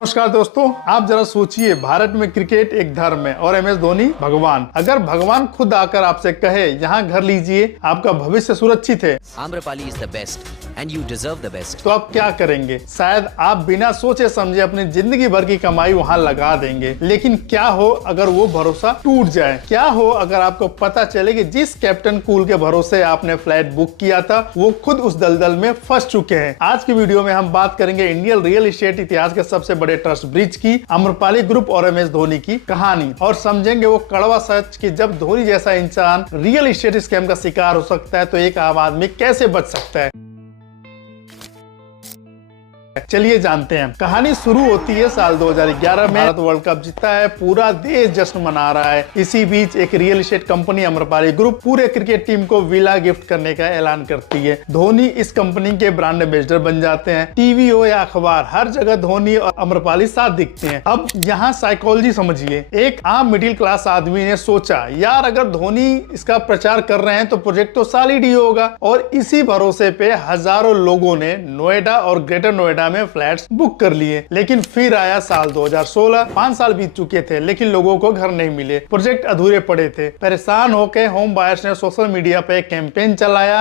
नमस्कार दोस्तों, आप जरा सोचिए, भारत में क्रिकेट एक धर्म है और MS धोनी भगवान। अगर भगवान खुद आकर आपसे कहे यहाँ घर लीजिए, आपका भविष्य सुरक्षित है, Amrapali is the best and you deserve the best. तो आप क्या करेंगे? शायद आप बिना सोचे समझे अपनी जिंदगी भर की कमाई वहाँ लगा देंगे। लेकिन क्या हो अगर वो भरोसा टूट जाए? क्या हो अगर आपको पता चले कि जिस कैप्टन कूल के भरोसे आपने फ्लाइट बुक किया था वो खुद उस दलदल में फंस चुके हैं? आज की वीडियो में हम बात करेंगे इंडियन रियल एस्टेट इतिहास के सबसे बड़े ट्रस्ट ब्रिज की, आम्रपाली ग्रुप और MS धोनी की कहानी, और समझेंगे वो कड़वा सच कि जब धोनी जैसा इंसान रियल एस्टेट स्कैम का शिकार हो सकता है तो एक आम आदमी कैसे बच सकता है। चलिए जानते हैं। कहानी शुरू होती है साल 2011 में। भारत वर्ल्ड कप जीता है, पूरा देश जश्न मना रहा है। इसी बीच एक real estate company Amrapali group पूरे क्रिकेट टीम को विला गिफ्ट करने का ऐलान करती है। धोनी इस कंपनी के ब्रांड एम्बेसडर बन जाते हैं। टीवी हो या अखबार, हर जगह धोनी और आम्रपाली साथ दिखते हैं। अब यहाँ साइकोलॉजी समझिए। एक आम मिडिल क्लास आदमी ने सोचा, यार अगर धोनी इसका प्रचार कर रहे हैं तो प्रोजेक्ट तो सॉलिड ही होगा, और इसी भरोसे पे हजारों लोगों ने नोएडा और ग्रेटर नोएडा में फ्लैट्स बुक कर लिए। लेकिन फिर आया साल 2016, 5 साल बीत चुके थे लेकिन लोगों को घर नहीं मिले, प्रोजेक्ट अधूरे पड़े थे। परेशान होकर होम बायर्स ने सोशल मीडिया पे कैंपेन चलाया,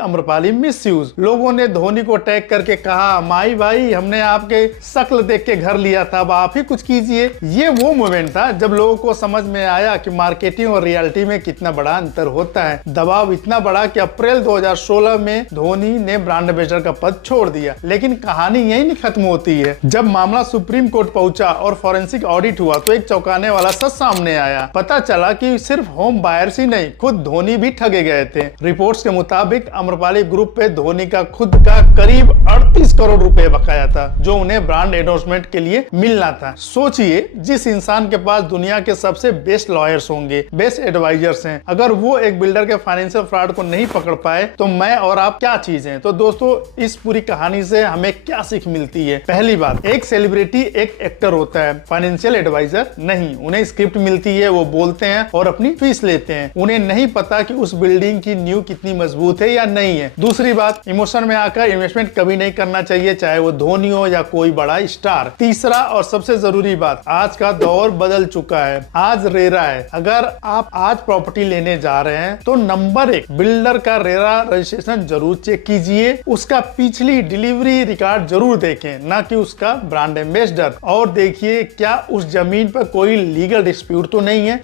#आम्रपाली मिसयूज। लोगों ने धोनी को टैग करके कहा, माई भाई हमने आपके शक्ल देख के घर लिया था, अब आप ही कुछ कीजिए। ये वो मोमेंट था जब लोगों को समझ में आया कि मार्केटिंग और रियलिटी में कितना बड़ा अंतर होता है। दबाव इतना बड़ा कि अप्रैल 2016 में धोनी ने ब्रांड एम्बेसडर का पद छोड़ दिया। लेकिन कहानी यही नहीं खत्म होती है। जब मामला सुप्रीम कोर्ट पहुंचा और फॉरेंसिक ऑडिट हुआ तो एक चौंकाने वाला सच सामने आया। पता चला कि सिर्फ होम बायर्स ही नहीं, खुद धोनी भी ठगे गए थे। रिपोर्ट्स के मुताबिक आम्रपाली ग्रुप पे धोनी का खुद का करीब 38 करोड़ रुपए बकाया था, जो उन्हें ब्रांड एंडोर्समेंट के लिए मिलना था। सोचिए, जिस इंसान के पास दुनिया के सबसे बेस्ट लॉयर्स होंगे, बेस्ट एडवाइजर्स हैं, अगर वो एक बिल्डर के फाइनेंशियल फ्रॉड को नहीं पकड़ पाए तो मैं और आप क्या चीज हैं? तो दोस्तों, इस पूरी कहानी से हमें क्या सीख मिलती है? पहली बात, एक सेलिब्रिटी एक एक्टर होता है, फाइनेंशियल एडवाइजर नहीं। उन्हें स्क्रिप्ट मिलती है, वो बोलते हैं और अपनी फीस लेते हैं। उन्हें नहीं पता कि उस बिल्डिंग की नींव कितनी मजबूत है या नहीं है। दूसरी बात, इमोशन में आकर इन्वेस्टमेंट कभी नहीं करना चाहिए, चाहे वो धोनी हो या कोई बड़ा स्टार। तीसरा और सबसे जरूरी बात, आज का दौर बदल चुका है, आज रेरा है। अगर आप आज प्रॉपर्टी लेने जा रहे हैं तो नंबर 1 बिल्डर का रेरा रजिस्ट्रेशन जरूर चेक कीजिए, उसका पिछली डिलीवरी रिकॉर्ड जरूर देखें, ना कि उसका ब्रांड एम्बेसडर। और देखिए क्या उस जमीन पर कोई लीगल डिस्प्यूट तो नहीं है।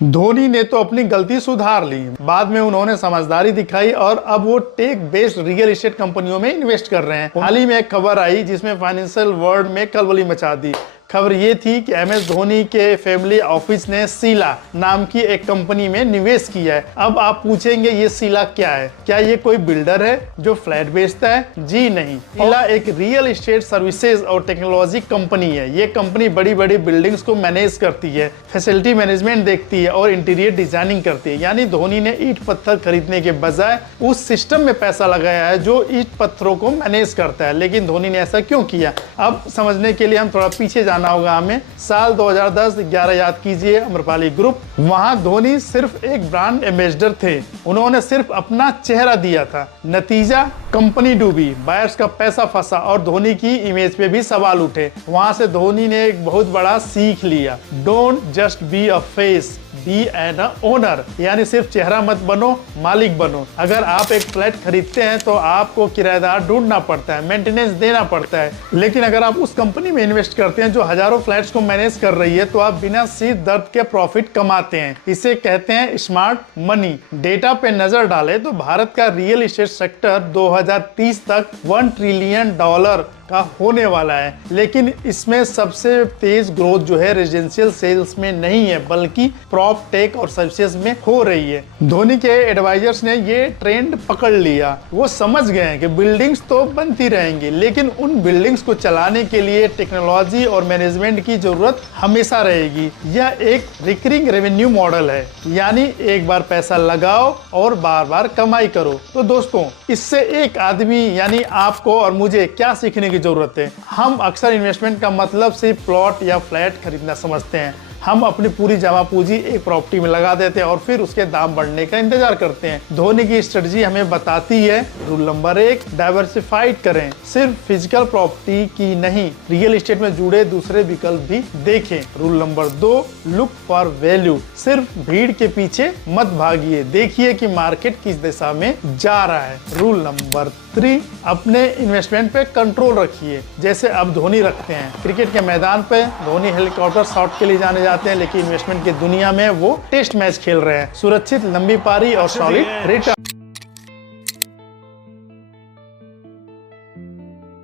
धोनी ने तो अपनी गलती सुधार ली, बाद में उन्होंने समझदारी दिखाई और अब वो टेक बेस्ड रियल एस्टेट कंपनियों में इन्वेस्ट कर रहे हैं। हाल ही में एक खबर आई जिसमें फाइनेंशियल वर्ल्ड में खलबली मचा दी। खबर ये थी कि MS धोनी के फैमिली ऑफिस ने शीला नाम की एक कंपनी में निवेश किया है। अब आप पूछेंगे ये शीला क्या है? क्या ये कोई बिल्डर है जो फ्लैट बेचता है? जी नहीं, शीला एक रियल एस्टेट सर्विसेज और टेक्नोलॉजी कंपनी है। ये कंपनी बड़ी बड़ी बिल्डिंग्स को मैनेज करती है, फैसिलिटी मैनेजमेंट देखती है और इंटीरियर डिजाइनिंग करती है। यानी धोनी ने ईंट पत्थर खरीदने के बजाय उस सिस्टम में पैसा लगाया है जो ईंट पत्थरों को मैनेज करता है। लेकिन धोनी ने ऐसा क्यों किया? अब समझने के लिए हम थोड़ा पीछे जाना होगा हमें। साल 2010-11 याद कीजिए, आम्रपाली ग्रुप। वहां धोनी सिर्फ एक ब्रांड एम्बेसडर थे, उन्होंने सिर्फ अपना चेहरा दिया था। नतीजा, कंपनी डूबी, बायर्स का पैसा फंसा और धोनी की इमेज पे भी सवाल उठे। वहां से धोनी ने एक बहुत बड़ा सीख लिया, don't just be a face, be an owner. यानी सिर्फ चेहरा मत बनो, मालिक बनो। अगर आप एक फ्लैट खरीदते हैं तो आपको किराएदार ढूंढना पड़ता है, मेंटेनेंस देना पड़ता है। लेकिन अगर आप उस कंपनी में इन्वेस्ट करते हैं जो हजारों फ्लैट्स को मैनेज कर रही है तो आप बिना सिर दर्द के प्रॉफिट कमाते हैं। इसे कहते हैं स्मार्ट मनी। डेटा पे नजर डालें तो भारत का रियल एस्टेट सेक्टर 2030 तक $1 ट्रिलियन का होने वाला है। लेकिन इसमें सबसे तेज ग्रोथ जो है रेजिडेंशियल सेल्स में नहीं है, बल्कि प्रॉप टेक और सर्विसेज में हो रही है। धोनी के एडवाइजर्स ने ये ट्रेंड पकड़ लिया। वो समझ गए हैं कि बिल्डिंग्स तो बनती रहेंगी, लेकिन उन बिल्डिंग्स को चलाने के लिए टेक्नोलॉजी और मैनेजमेंट की जरूरत हमेशा रहेगी। यह एक रिकरिंग रेवेन्यू मॉडल है, यानी एक बार पैसा लगाओ और बार बार कमाई करो। तो दोस्तों, इससे एक आदमी यानी आपको और मुझे क्या सीखने की जरूरत है? हम अक्सर इन्वेस्टमेंट का मतलब सिर्फ प्लॉट या फ्लैट खरीदना समझते हैं। हम अपनी पूरी जमा पूंजी एक प्रॉपर्टी में लगा देते हैं और फिर उसके दाम बढ़ने का इंतजार करते हैं। धोनी की स्ट्रेटजी हमें बताती है, रूल नंबर 1, डाइवर्सिफाइड करें, सिर्फ फिजिकल प्रॉपर्टी की नहीं, रियल एस्टेट में जुड़े दूसरे विकल्प भी देखें। Rule number 2, look for value, सिर्फ भीड़ के पीछे मत भागिए, देखिए कि मार्केट किस दिशा में जा रहा है। रूल नंबर 3, अपने इन्वेस्टमेंट पे कंट्रोल रखिए, जैसे अब धोनी रखते हैं। क्रिकेट के मैदान पे धोनी हेलीकॉप्टर शॉट के लिए जाने जाते हैं, लेकिन इन्वेस्टमेंट की दुनिया में वो टेस्ट मैच खेल रहे हैं, सुरक्षित, लंबी पारी और सॉलिड रिटर्न।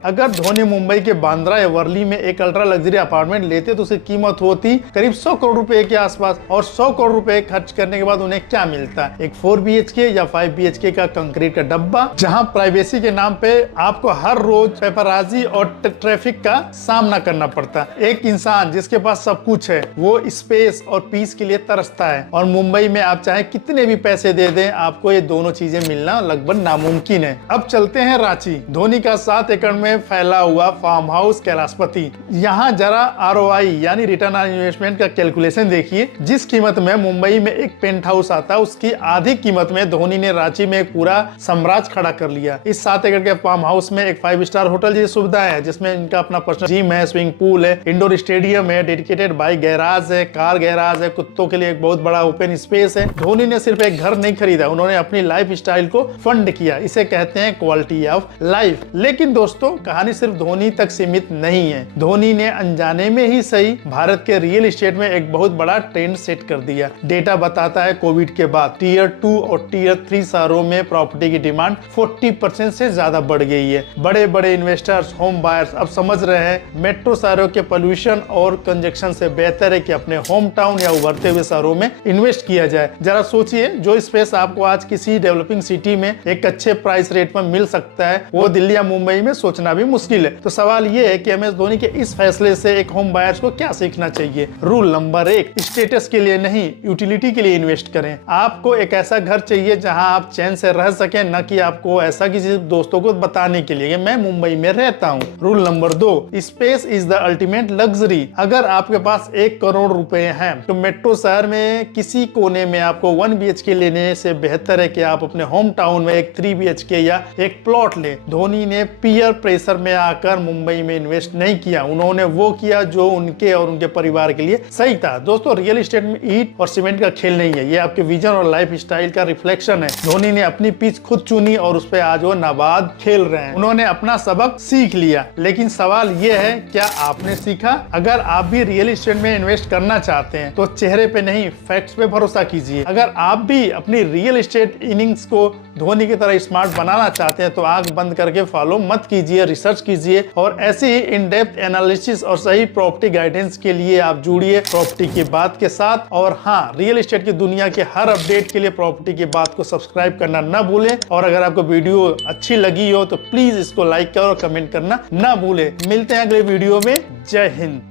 अगर धोनी मुंबई के बांद्रा या वर्ली में एक अल्ट्रा लग्जरी अपार्टमेंट लेते तो उसकी कीमत होती करीब 100 करोड़ रुपए के आसपास, और 100 करोड़ रुपए खर्च करने के बाद उन्हें क्या मिलता है? एक 4 BHK या 5 BHK का कंक्रीट का डब्बा, जहां प्राइवेसी के नाम पे आपको हर रोज पेपराजी और ट्रैफिक का सामना करना पड़ता है। एक इंसान जिसके पास सब कुछ है वो स्पेस और पीस के लिए तरसता है, और मुंबई में आप चाहे कितने भी पैसे दे दें, आपको ये दोनों चीजें मिलना लगभग नामुमकिन है। अब चलते हैं रांची। धोनी का 7 एकड़ में फैला हुआ फार्म हाउस कैलाशपति। यहाँ जरा ROI यानी रिटर्न ऑन इन्वेस्टमेंट का कैलकुलेशन देखिए। जिस कीमत में मुंबई में एक पेंट हाउस आता है, उसकी आधी कीमत में धोनी ने रांची में एक पूरा साम्राज्य खड़ा कर लिया। इस 7 एकड़ के फार्म हाउस में एक 5 स्टार होटल जैसी सुविधाएं है, जिसमें इनका अपना पर्सनल जिम है, स्विमिंग पूल है, इंडोर स्टेडियम है, डेडिकेटेड बाइक गैराज है, कार गैराज है, कुत्तों के लिए एक बहुत बड़ा ओपन स्पेस है। धोनी ने सिर्फ एक घर नहीं खरीदा, उन्होंने अपनी लाइफ स्टाइल को फंड किया। इसे कहते हैं क्वालिटी ऑफ लाइफ। लेकिन दोस्तों, कहानी सिर्फ धोनी तक सीमित नहीं है। धोनी ने अनजाने में ही सही भारत के रियल एस्टेट में एक बहुत बड़ा ट्रेंड सेट कर दिया। डेटा बताता है कोविड के बाद टियर 2 और टियर 3 शहरों में प्रॉपर्टी की डिमांड 40% से ज्यादा बढ़ गई है। बड़े बड़े इन्वेस्टर्स, होम बायर्स अब समझ रहे हैं मेट्रो शहरों के पोल्यूशन और कंजक्शन से बेहतर है कि अपने होम टाउन या उभरते हुए शहरों में इन्वेस्ट किया जाए। जरा सोचिए, जो स्पेस आपको आज किसी डेवलपिंग सिटी में एक अच्छे प्राइस रेट पर मिल सकता है, वो दिल्ली या मुंबई में सोचना भी मुश्किल है। तो सवाल ये है कि MS धोनी के इस फैसले से एक होम बायर्स को क्या सीखना चाहिए? रूल नंबर 1, स्टेटस के लिए नहीं, यूटिलिटी के लिए इन्वेस्ट करें। आपको एक ऐसा घर चाहिए जहां आप चैन से रह सकें, न कि आपको ऐसा किसी दोस्तों को बताने के लिए मैं मुंबई में रहता हूं। Rule number 2, space is the ultimate luxury. अगर आपके पास 1 करोड़ रुपए हैं तो मेट्रो शहर में किसी कोने में आपको 1 BHK लेने से बेहतर है कि आप अपने होम टाउन में एक 3 BHK या एक प्लॉट लें। धोनी ने पीयर प्रेशर में आकर मुंबई में इन्वेस्ट नहीं किया, उन्होंने वो किया जो उनके और उनके परिवार के लिए सही था। दोस्तों, रियल एस्टेट में ईंट और सीमेंट का खेल नहीं है, ये आपके विजन और लाइफ स्टाइल का रिफ्लेक्शन है। धोनी ने अपनी पिच खुद चुनी और उस पर आज वो नाबाद खेल रहे हैं। उन्होंने अपना सबक सीख लिया, लेकिन सवाल ये है, क्या आपने सीखा? अगर आप भी रियल एस्टेट में इन्वेस्ट करना चाहते हैं तो चेहरे पे नहीं, फैक्ट्स पे भरोसा कीजिए। अगर आप भी अपनी रियल एस्टेट इनिंग्स को धोनी की तरह स्मार्ट बनाना चाहते हैं तो आंख बंद करके फॉलो मत कीजिए, रिसर्च कीजिए, और ऐसे ही इन डेप्थ एनालिसिस और सही प्रॉपर्टी गाइडेंस के लिए आप जुड़िए प्रॉपर्टी की बात के साथ। और हाँ, रियल एस्टेट की दुनिया के हर अपडेट के लिए प्रॉपर्टी की बात को सब्सक्राइब करना ना भूलें। और अगर आपको वीडियो अच्छी लगी हो तो प्लीज इसको लाइक करो और कमेंट करना ना भूलें। मिलते हैं अगले वीडियो में। जय हिंद।